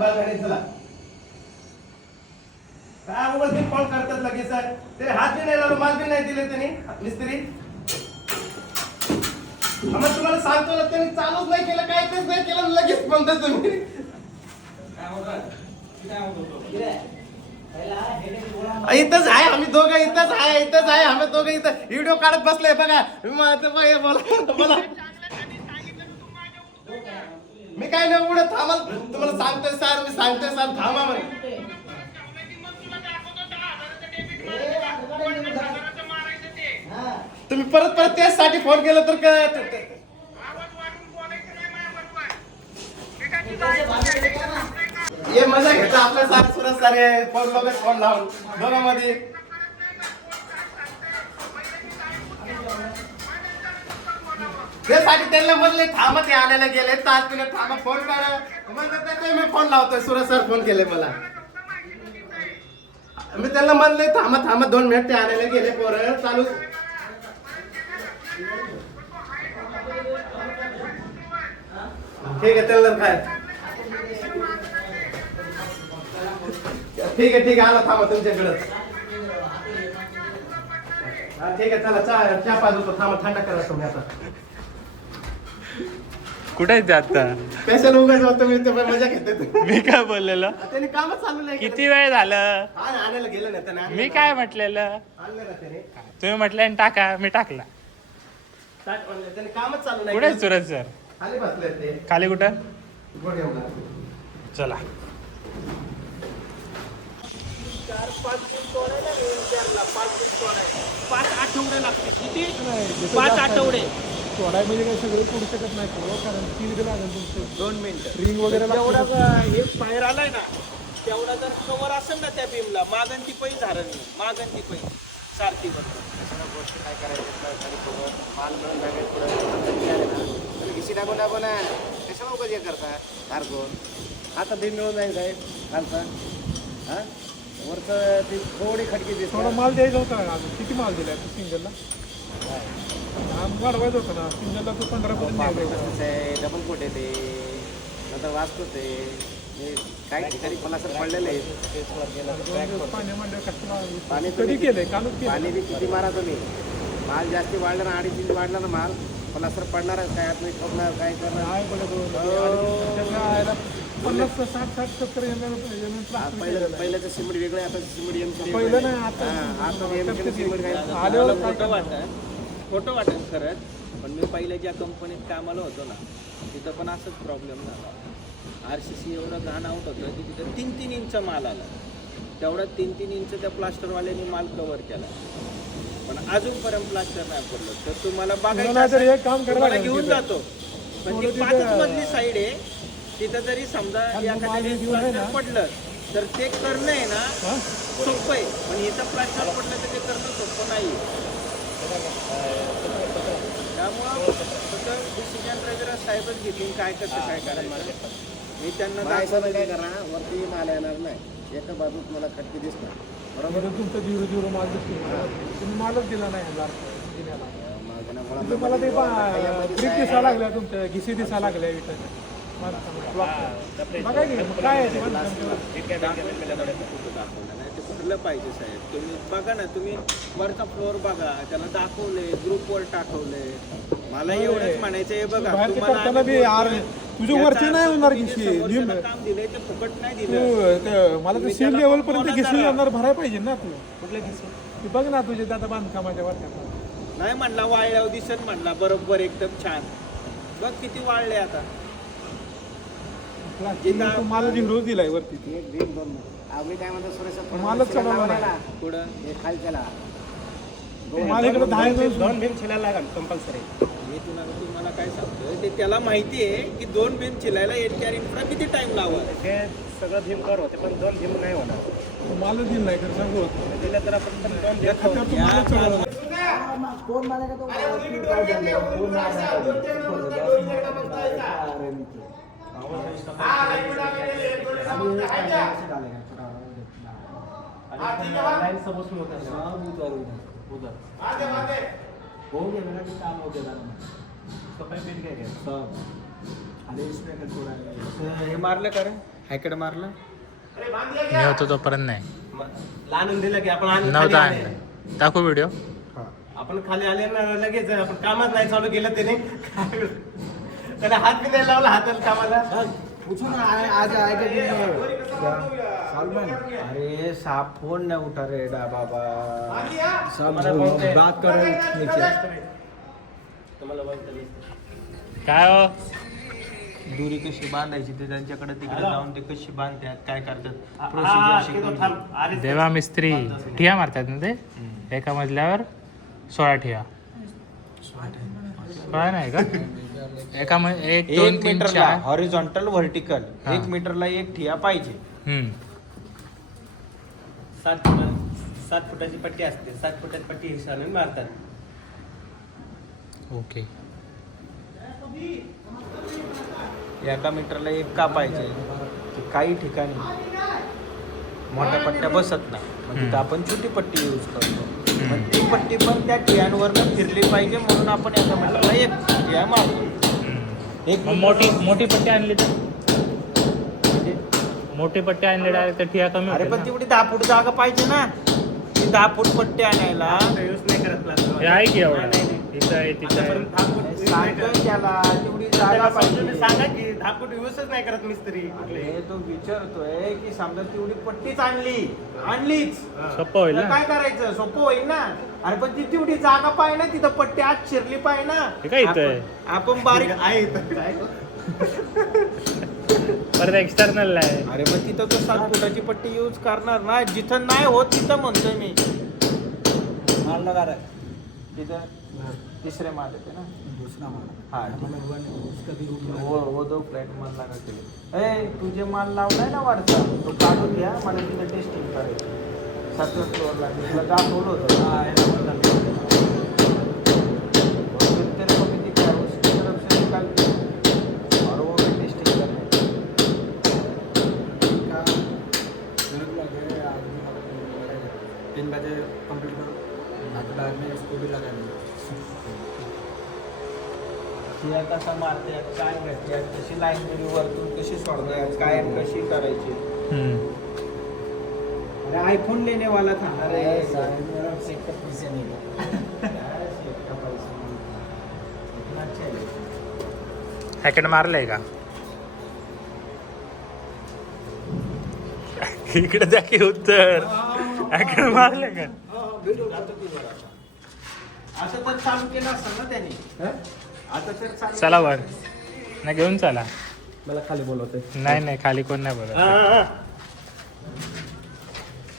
बघा चला काय उगाच ते कॉल करतात लगेच ते हात बी नाही लावला माल बी नाही दिले त्यांनी मिस्त्री आम्हाला तुम्हाला सांगतो ना त्यांनी चालूच नाही केलं काय तेच नाही केलं लगेच म्हणता तुम्ही इथंच आहे आम्ही दोघं इथंच आहे आम्ही दोघं इथं व्हिडिओ काढत बसलोय बघा बोला मी काय नाही उडत थांबा तुम्हाला सांगतोय सर मी सांगतोय सर थांबा म्हणून तुम्ही परत परत त्यासाठी फोन केला तर काय ये मजा घेता आपल्या सारे सुरत सारे फोन लोक फोन लावून दोघांमध्ये त्यासाठी त्यांना म्हणले थांबा ते आणायला गेले 5 मिनिट थांबा फोन करा म्हणतात मी फोन लावतोय सुरत सर फोन केले मला मी त्यांना म्हणले थांबा 2 मिनिट ते आणायला गेले पोरं चालू ठीक आहे त्याला काय ठीक आहे आला थांबा तुमच्याकडं हा ठीक आहे चला चहा पाजतो थांबा थंड करा तुम्ही आता कुठे आहे ते आता स्पेशल उगाच होतं मी ते मजा घेते मी काय बोललेलं त्यांनी कामच चालू नाही किती वेळ झालं आणायला गेलं ना त्याने मी काय म्हटलेलं आणलं ना त्याने तुम्ही म्हटलं टाका मी टाकला त्याने कामच चालू नाही कुठे आहे सुरज सर खाली बसले ते खाली कुठं गोड येऊ चला 5 आठवडे लागते किती 5 आठवडे थोडा म्हणजे काय सगळे करू शकत नाही कारण 3 दिवस लागेल तुमचं 2 मिनिटं रिंग वगैरे जेवढा एक बाहेर आलाय ना तेवढा जर कवर असेल ना त्या बीमला मागण ती पै झालं नाही मागण ती पै सारखी गोष्ट काय करायचं माल मिळून लागेल पुढे घिशी टाकून ना कशाला उगाच हे करता धारकोन आता ते मिळून जाईल साहेब घालता हा वरचं ती थोडी खडकी दिसते थोडा माल द्यायचा होता ना अजून किती माल दिलाय तू सिंगलला वाढवायचं होतं ना सिंगलला तू 15 डबल कोट येते नंतर वाचतो ते काही ठिकाणी मला सर पडलेले पाणी कधी केलंय कालच केलं पाणी बी किती मारा तुम्ही माल जास्ती वाढला ना 2.5 इंच वाढला ना माल मला सर पडणार काय आत ठोकणार काय करणार 50 60 70 पहिल्याचं सिमेंट वेगळं आता सिमेंट पहिलं नाही आता आल्यावर खोटं वाटेल खरंच पण मी पहिल्या ज्या कंपनीत कामाला होतो ना तिथं पण असंच प्रॉब्लेम झाला RCC एवढं घाण आउट होतं की तिथं 3-3 इंच माल आला तेवढा 3-3 इंच त्या प्लास्टरवाल्याने माल कव्हर केला पण अजूनपर्यंत प्लास्टर नाही पडलं तर तुम्हाला बघायचं काम तुम्हाला घेऊन जातो पण ती 5च मधली साईड आहे तिथं जरी समजा एखाद्या प्लास्टर पडलं तर ते करणं आहे ना सोपं आहे पण इथं प्लास्टर पडलं तर ते करणं सोपं नाही त्यामुळं फक्त डिसिजन वगैरे साहेबच घेतील काय कसं काय करायचं मी त्यांना काय करा वरती माल येणार नाही एका बाजूत मला खटकी दिसणार बरोबर तुमचं 0-0 माल दिसतो तुम्ही मालच दिला नाही मला ते ट्रिक दिसायला लागल्या तुमच्या घिसी दिसायला लागल्या विटाच्या बघा की काय आहे ते भरलं पाहिजे साहेब तुम्ही बघा ना तुम्ही वरचा फ्लोअर बघा त्याला दाखवले ग्रुपवर टाकवले मला एवढंच म्हणायचं आहे बघा तुम्हाला तुझ्या वरचे नाही होणार घिसी काम दिलंय ते फुकट नाही दिलं मला तर सील लेवल पर्यंत घिसी येणार भरायला पाहिजे ना तू कुठल्या घिसी बघ ना तुझे आता बांधकामाच्या वरच्या नाही म्हणला वाळल्यावर दिसत म्हणला बरोबर एकदम छान बघ किती वाळले आता मला झिरो दिलाय वरती आम्ही काय म्हणतो सुरेश मालच चढवला नाही पुढं हे खाली त्याला मला इकडे 2 भिंत शिलायला लागेल कंपल्सरी मी तुम्हाला काय सांगतोय ते त्याला माहिती आहे की 2 भिंत चिलायला एनटीआर इन्फ्रा किती टाइम लावल हे सगळं भीम कर होते पण 2 भीम नाही होणार मला दिलं नाही तर सांगू दिलं तर आपण 2 हे मारलं का रे हॅकेट मारला मी होतो तोपर्यंत नाही आणून दिलं की आपण आणून खाली नव्हता आले. आणलं दाखव व्हिडिओ आपण खाली आले ना लगेच आपण कामच नाही चालू केलं त्याने त्याला हात बी नाही लावला हाताला कामाला आज अरे साप फोन नाही उठा रे डा बाबा बात कर तुम्हाला बघता काय हो दुरी कशी बांधायची ते त्यांच्याकडे तिकडे जाऊन ते कशी बांधतात काय करतात हा, प्रोसिजर तिथं शिकवली. थांब. अरे, देवा मिस्त्री ठिया मारतात ना ते एका मजल्यावर 16 ठिया 16 नाही का एका एक दोन एक तीन मीटरला चार हॉरिझॉन्टल व्हर्टिकल हा. 1 मीटरला एक ठिया पाहिजे. हम्म 7 फुटाची पट्टी असते 7 फुटाची पट्टी हिसाने मारतात. ओके एका मीटरला एक का पाहिजे की काही ठिकाणी मोठ्या पट्ट्या बसत नाही मग तिथं आपण छोटी पट्टी यूज करतो मग ती पट्टी पण त्या ठियांवरनं फिरली पाहिजे म्हणून आपण एका मीटरला एक ठिया मारतो. एक मग मोठी पट्टी आणली तर म्हणजे मोठी पट्टी आणली डायरेक्ट तर ठिया कमी अरे होते पण ना. तेवढी 10 फूट जागा पाहिजे ना ती 10 फूट पट्टी आणायला यूज नाही करत हे आहे की एवढं नाही, नाही. इथं आहे तिथं आहे आतापर्यंत 10 फूट use नाही सांगतो करत. त्याला तेवढी जागा त्याला समजून पाहिजे. सांगा की 10 फूट युजच नाही करत मिस्त्री कुठले. अरे तो विचारतोय की समजा तेवढी पट्टीच आणलीच सोपं होईल तर ना काय करायचं सोपं होईल ना. अरे पण ती तेवढी जागा पाहिजे ना तिथं पट्टी आत शिरली पाहिजे ना. हे काय इथं आहे? आपण बारीक आहे इथं. काय? परत एक्सटर्नल आहे अरे पण तिथं तो 7 फुटाची पट्टी यूज करणार ना जिथं नाही होत तिथं म्हणतोय मी माल लगा तिथं तिसरे माल येते ना हा वो 2 फ्लॅट माल लगा केले ए तुझे माल लावलाय ना वाढता तो काढून घ्या मला तिथं टेस्टिंग करायचं 7व्या फ्लोअरला तुला दाखवलं होतं तेरे को भी दिखा है उसकी तरफ से निकाल के और वो भी टेस्टिंग करना है. 3 बजे कंप्लीट करो बाद में इसको भी लगाएंगे. शिया कसा मारते काय घ्यायचे कशी लाईन दिली वरतून कशी सोडतात काय कशी करायची. अरे आयफोन लेने वाला था अरे सेट का पैसे नहीं हॅकेट मारलंय का इकडे जा की उत्तर हॅकेट मारलंय का असं तर चालू केलं असतं ना त्यांनी आता तर चालू चला वर नाही घेऊन चला मला खाली बोलवते. नाही खाली कोण नाही बोलत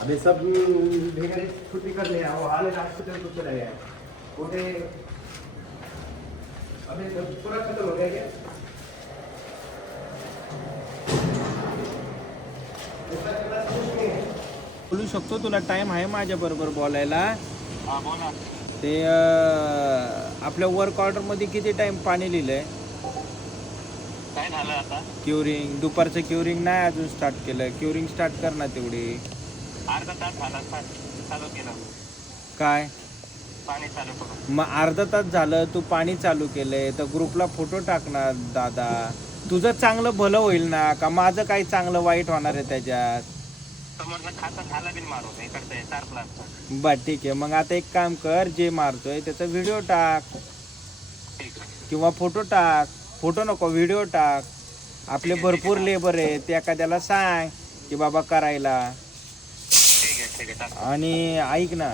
अभी सब भेगरे छुट्टी कर लिया वो आले हॉस्पिटल को चला गया उन्हें अभी पूरा खत्म हो गया क्या बोलू शकतो तुला टाइम आहे माझ्या बरोबर बोलायला ते आपल्या वर्क ऑर्डर मध्ये किती टाइम पाणी लिहिलंय काय झालं आता क्युरिंग दुपारचं क्युरिंग नाही अजून स्टार्ट केलं क्युरिंग स्टार्ट कर ना तेवढी अर्धा तास झाला चालू केलं काय पाणी चालू करून मग अर्धा तास झालं तू पाणी चालू केलंय तर ग्रुपला फोटो टाकणार दादा तुझं चांगलं भलं होईल ना का माझं काही चांगलं वाईट होणार आहे त्याच्यात समोरचा खाता झाला बिन मारून इकडचं 4 प्लासचं बर ठीक आहे मग आता एक काम कर जे मारतोय त्याचा व्हिडिओ टाक किंवा फोटो टाक फोटो नको व्हिडिओ टाक आपले भरपूर लेबर आहे ते एखाद्याला सांग की बाबा करायला ठीक आहे आणि ऐक ना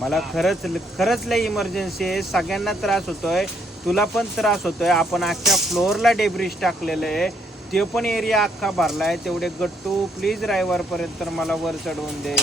मला खरंच लय इमर्जन्सी आहे सगळ्यांना त्रास होतोय तुला पण त्रास होतोय आपण अख्ख्या फ्लोअरला डेब्रिज टाकलेलं आहे ते पण एरिया अख्खा भरलाय तेवढे गट्टू प्लीज ड्रायव्हरपर्यंत मला वर चढवून दे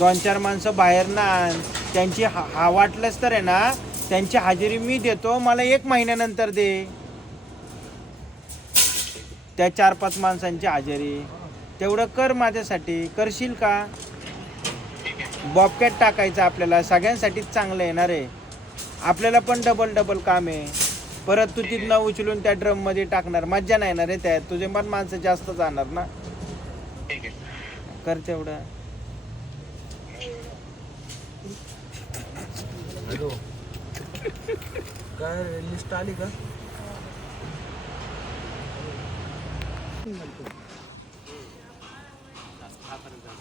2-4 माणसं बाहेर ना आण. त्यांची हा वाटलंच तर आहे ना त्यांची हजेरी मी देतो मला 1 महिन्यानंतर दे त्या 4-5 माणसांची हजेरी तेवढं कर माझ्यासाठी करशील का बॉबकॅट टाकायचं आपल्याला सगळ्यांसाठीच चांगलं येणार आहे आपल्याला पण डबल काम आहे परत तू तिथनं उचलून त्या ड्रम मध्ये टाकणार मज्जा नाही येणार आहे त्यात तुझे पण माणसं जास्त जाणार ना कर तेवढं हॅलो काय लिस्ट आली का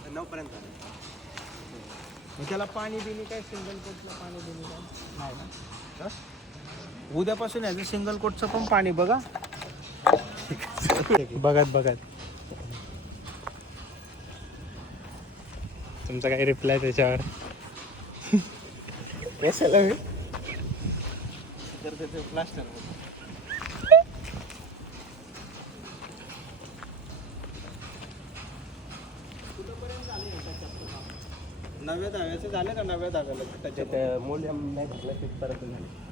9 पर्यंत झालं. मग त्याला पाणी बिनी काय सिंगल कोटला पाणी बिनी काय नाही ना हा? उद्यापासून याचं सिंगल कोटचं पण पाणी बघा. बघत तुमचा काही रिप्लाय त्याच्यावर? तर त्याचं प्लास्टर नव्या दहाव्याचं झालं का? नव्या दहाव्याला त्याच्यात मूल्य नाही घातलं तिथपर्यंत झालं.